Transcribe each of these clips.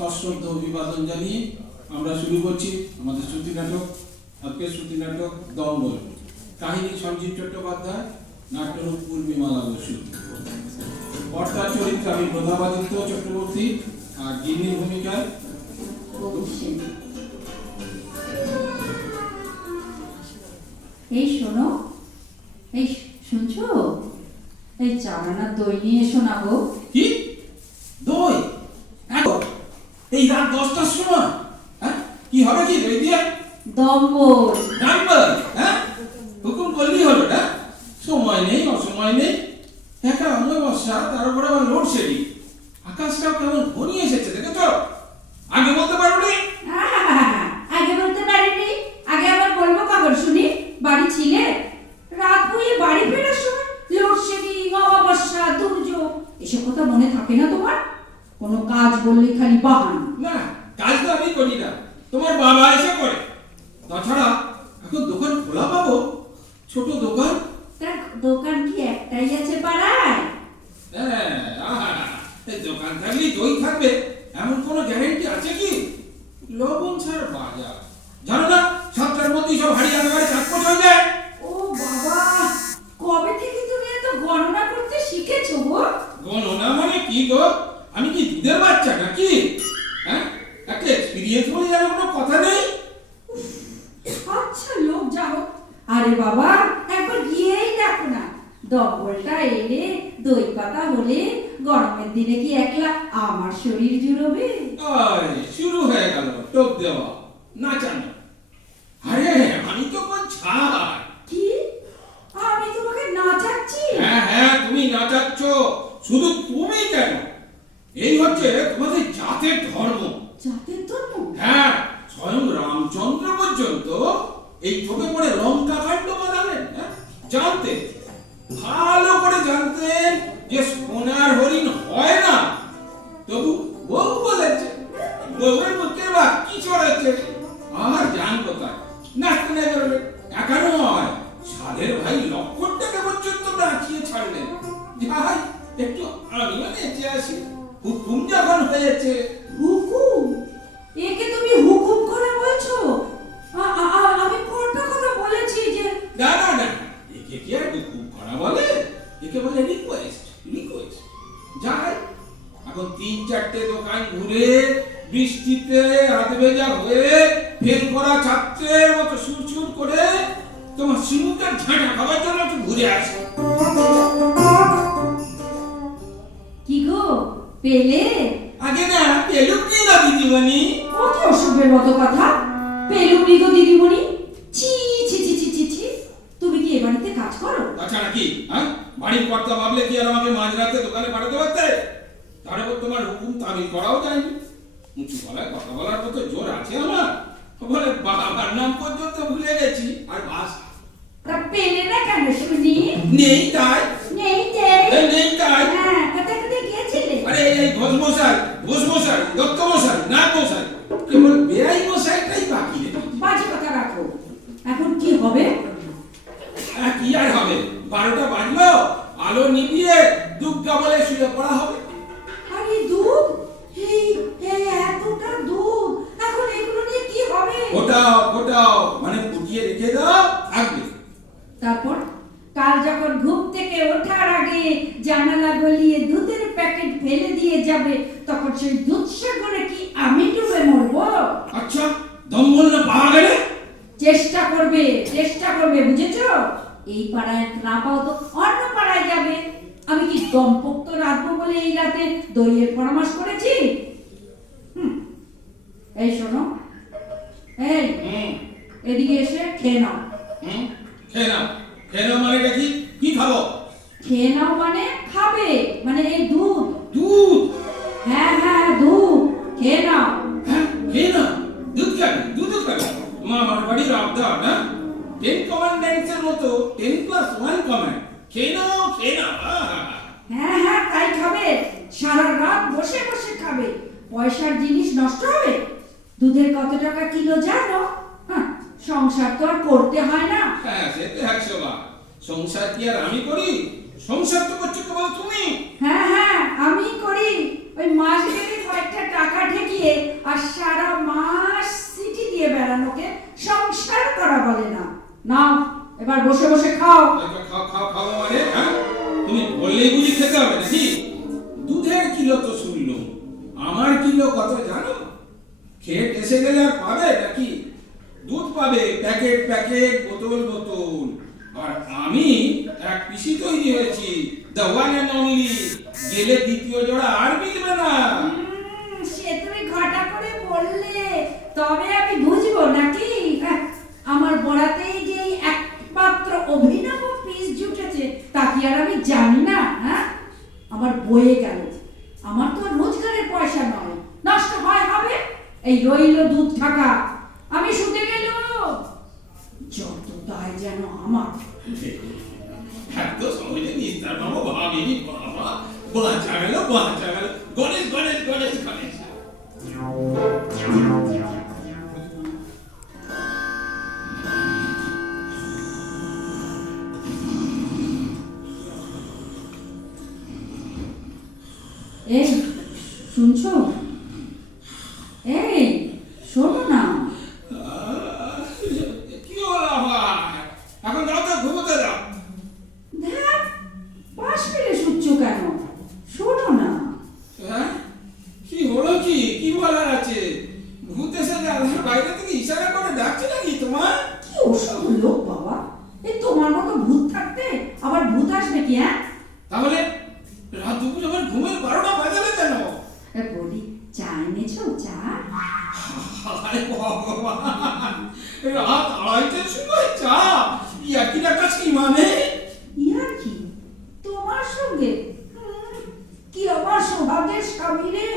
সশ্রদ্ধ অভিবাদন জানিয়ে আমরা শুরু করছি আমাদের শ্রুতি নাটক। আজকের শ্রুতি নাটক দম্বল। কাহিনী সঞ্জীব চট্টোপাধ্যায়, নাট্যরূপ পূর্ণিমালা বসু। কর্তার চরিত্র আমি প্রতাপাদিত্য চক্রবর্তী, আর গিন্নির ভূমিকায় এই শোনো, এই শুনছো, এই চারানা দই নিয়ে এসো না গো। কি দই? এই রাত 10টার সময়? হ্যাঁ, কি হবে কি দই দিয়ে? দম্বল। দম্বল? হ্যাঁ, হুকুম করলেই হলো না? সময় নেই, অসময় নেই। একা অমাবস্যা, তার উপর আবার লোডশেডিং। আকাশটাও কেমন ঘনিয়ে এসেছে দেখেছো? আগে বলতে পারোনি? আগে বলতে পারিনি, আগে আবার বলবো কখন শুনি? বাড়ি ছিলে? রাত হয়ে বাড়ি ফেরার সময় লোডশেডিং, অমাবস্যা, দুর্যোগ, এসব কথা মনে থাকে না তোমার? কোনো কাজ বললে খালি বাহানা। না, কাজ তো আমি করি না, তোমার বাবা এসে করে। তাছাড়া এখন দোকান খোলা পাবো? ছোট দোকান। তার দোকান কি একটাই আছে পাড়ায়? দোকান থাকলেই দই থাকবে এমন কোনো গ্যারেন্টি আছে কি? লবণ ছাড় বাজার, জানো না 7টার মধ্যেই সব হাড়ি একেবারে চাটপট হয়ে যায়। ও বাবা, কবে থেকে তুমি এত গণনা করতে শিখেছো গো? গণনা মানে কি গো? আমি কি দুধের বাচ্চা নাকি? হ্যাঁ, একটা এক্সপেরিয়েন্স বলে আর কোনো কথা নেই। আচ্ছা লোক যাও। আরে বাবা, একবার গিয়েই দেখো না, দম্বলটা এলে, দই পাতা হলে গরমের দিনে কি একলা আমার শরীর জুড়বে? শুরু হয়ে গেল টোপ দেওয়া, নাচানো। আরে আমি তো কোন ছাড়। কি? আমি তোমাকে নাচাচ্ছি? হ্যাঁ হ্যাঁ, তুমি নাচাচ্ছ। শুধু তুমি কেন, এই হচ্ছে তোমাদের জাতের ধর্ম। জাতের ধর্ম? হ্যাঁ, স্বয়ং রামচন্দ্র পর্যন্ত এই ছোট করে লঙ্কা কাণ্ড বানালেন। জানতেন, ভালো করে জানতেন যে সোনার হরিণ হয় না, তবু বউ বলেছে। বউয়ের মুখে বাকি ছড়াচ্ছে। আর জান কোথায় নাচতে না বেরোলে? একা নয়, সাধের ভাই লক্ষণটাকে পর্যন্ত নাচিয়ে ছাড়লেন। যাই একটু আমিও নেচে আসি, হুকুম যখন হয়েছে। হুকুম? একে তুমি হুকুম করে বলছো? আমি কোনটা কথা বলেছি যে? না না না, একে কি আর হুকুম করা বলে? একে বলে রিকোয়েস্ট। রিকোয়েস্ট। যাই এখন 3-4টে দোকান ঘুরে, বৃষ্টিতে হাত ভেজা হয়ে, ফেল করা ছাত্রের মতো সুর করে তোমার শিমুকের ঝাঁটা খাবার জন্য একটু ঘুরে আসে। কি গো, পেলে? আগে না পেলুক নি না দিদিমণি। কত অসভ্যের মতো কথা। পেলুমনি গো দিদিমণি? ছি ছি ছি ছি ছি ছি। তুমি কি এ বাড়িতে কাজ করো? তাছাড়া কি? হ্যাঁ, বাড়ির কর্তা ভাবলে কি আর আমাকে মাঝরাতে দোকানে পাঠাতে পারতে? তার উপর তোমার হুকুম তামিল করাও যায়নি। উঁচু গলায় কথা বলার মতো জোর আছে আমার? বলে বাবার নাম পর্যন্ত ভুলে গেছি। আর বাস তা পেলে না কেন শুনি? নেই তাই। নেই যে? নেই তাই। হ্যাঁ, কোথায় কোথায় গিয়েছিলে? আরে এই ঘোষমশাই, ঘোষমশাই, দত্তমশাই, নাগমশাই, কেবল বেআই মশাইটাই বাকি নেই। বাজে কথা রাখো। এখন কি হবে? কি আর হবে? 12টা বাজলো, আলো নিভিয়ে দুগ্গা বলে শুয়ে পড়া হবে। আরে দুধ, এই এই এতটা দুধ, এখন এগুলো নিয়ে কি হবে? ফোটাও মানে ফুটিয়ে রেখে দাও, থাকবে। তারপর কাল যখন ঘুম থেকে ওঠার আগে জানালা গলিয়ে দুধের প্যাকেট ফেলে দিয়ে যাবে, তখন সেই দুধ সাগরে কি আমি ডুবে মরবো? আচ্ছা, দম্বল না পাওয়া গেলে? চেষ্টা করবে, বুঝেছো? এই পাড়ায় না পাও তো অন্য পাড়ায় যাবে। আমি কি দম্পক্ত রাখবো বলে এই রাতে দইয়ের পরামর্শ করেছি? এই শোনো, এই এদিকে এসে খেয়ে নাও। খেয়ে নাও মানে কি? কি খাবো? খেয়ে নাও মানে খাবে, মানে এই দুধ। দুধ? হ্যাঁ হ্যাঁ, দুধ খেয়ে নাও। হ্যাঁ, খেয়ে নাও। দুধ খাবে? দুধ খাবে? আমার বাড়ির আবদার না? 10 কমান্ডেন্টসের মতো 10+1 কমান্ড। খেয়ে নাও। হ্যাঁ হ্যাঁ, তাই খাবে। সারা রাত বসে বসে খাবে। পয়সার জিনিস নষ্ট হবে। দুধের কত টাকা কিলো জানো? সংসার তো আর করতে হয় না। হ্যাঁ, সে তো 100 বার। সংসার কি আর আমি করি? সংসার তো করছো কেবল তুমি। হ্যাঁ হ্যাঁ, আমি করি। ওই মাস গেলে কয়েকটা টাকা ঠেকিয়ে বসে বসে খাও। খাও খাও খাও মানে হ্যাঁ? তুমি বললেই বুঝি খেতে হবে নাকি? দুধের কিলো তো শুনলো, আমার কিলো কত জানো? খেট এসে গেলে আর পাবে নাকি? দুধ পাবে প্যাকেট প্যাকেট, বোতল বোতল। আর আমি এক পিসি তৈরি হয়েছি, দ্য ওয়ান এন্ড অনলি। গেলে দ্বিতীয় জোড়া আর মিলবে না। সে তুমি ঘটা করে বললে তবে আমি বুঝবো নাকি? আমার বড়াতেই যে এই একমাত্র অভিনব পিস জুটেছে তা কি আর আমি জানি না? হ্যাঁ, আমার বয়ে গেল। আমার তো আর রোজগারের পয়সা নয়, নষ্ট হয় হবে। এই রইল দুধ টাকা, আমি শুতে গেল। যত দায় যেন আমার। এত সহজে নিস্তার পাবো ভাবিনি বাবা। বাঁচা গেল বাঁচা গেল। গণেশ গণেশ গণেশ গণেশ। এই শুনছো? এই শোনো না। কি হলো আবার? এখন যাও তো ঘুমোতে যাও। ধ্যাৎ, পাশ ফিরে শুচ্ছ কেন? শোনো না। হ্যাঁ? কি হলো কি? কি বলার আছে? ভূত এসে বাইরে থেকে ইশারা করে ডাকছে নাকি তোমার? কি ওসব লোক বাবা! এই তোমার মতো ভূত থাকতে আবার ভূত আসবে কি? হ্যাঁ, তাহলে রাত দুপুর যখন ঘুমের 12টা বাজালে কেন? বলি চা এনেছো? চা? হায় ভগবান, রাত 2:30টার সময় চা? কি ডাকাছ কি মানে? ইয়ার কি তোমার সঙ্গে? কি আমার সৌভাগ্যের স্বামী রে,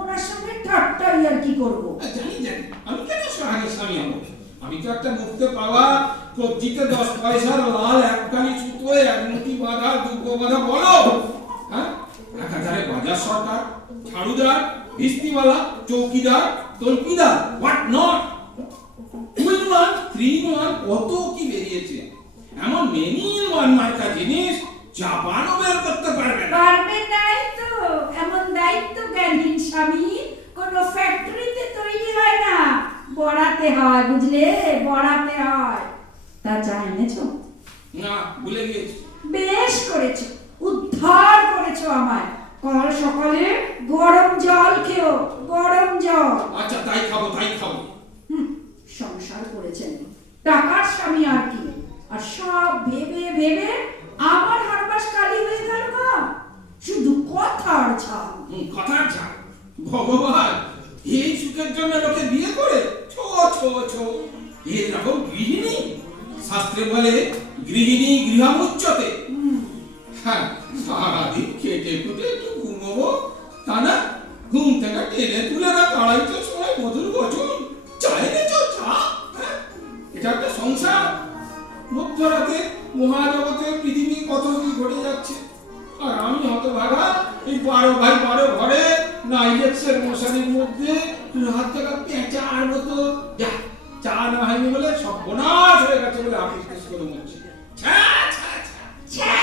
ওনার সঙ্গে ঠাট্টা ইয়ার কি করবো? জানি জানি, আমি কেন সোহাগের স্বামী হবো? আমি তো একটা মুক্তে পাওয়া কবজিতে 10 পয়সার লাল এককালি সুতোয় এক মুঠি বাঁধা দুটো বাঁধা বলো। হ্যাঁ, একাধারে বাজার সরকার, ঝাড়ুদার, ভিস্তিওয়ালা, চৌকিদার, তলকিদার, হোয়াট নট। 2-in-1, 3-in-1, কত কি বেরিয়েছে। এমন মেনি ইন ওয়ান মার্কা জিনিস জাপানও বের করতে পারবে না। পারবে নাই তো? এমন দায়িত্ব জ্ঞানহীন স্বামী কোনো ফ্যাক্টরিতে তৈরি হয় না, বড়াতে হয়, বুঝলে? বড়াতে হয়। তা চা এনেছো? না, ভুলে গিয়েছি। বেশ করেছো, উদ্ধার করেছো আমায়। কাল সকালে গরম জল খেও, গরম জল। আচ্ছা তাই খাবো তাই খাবো। সংসার করেছেন টাকার স্বামী আর কি। আর সব ভেবে ভেবে আমার হারবাস কালি হয়ে গেল না, শুধু কথার ছাল। কথার ছাড়। ভগবান, এই সুখের জন্য লোকে বিয়ে করে? ছো ছো ছো। এরকম গৃহিণী? শাস্ত্রে বলে গৃহিণী গৃহমুচ্যতে। হ্যাঁ, সারাদিন খেটে খুটে একটু ঘুমোবো, তা না ঘুম থেকে টেনে তুলে না 2:30টার সময় মধুর বচন। চাইলে চা। হ্যাঁ, এটা একটা সংসার। মধ্যরাতে মহাজগতে পৃথিবী কত কি ঘটে যাচ্ছে, আর আমি হতভাগা এই 12 ভাই 12 ঘরে না ইলেকশন মশারির মধ্যে রাত জাগা পেঁচার মতো। যা চা না হয়নি বলে সব বোনাস হয়ে গেছে বলে আপনি শেষ করে মরছে। ছ্যা ছ্যা ছ্যা। ছ্যা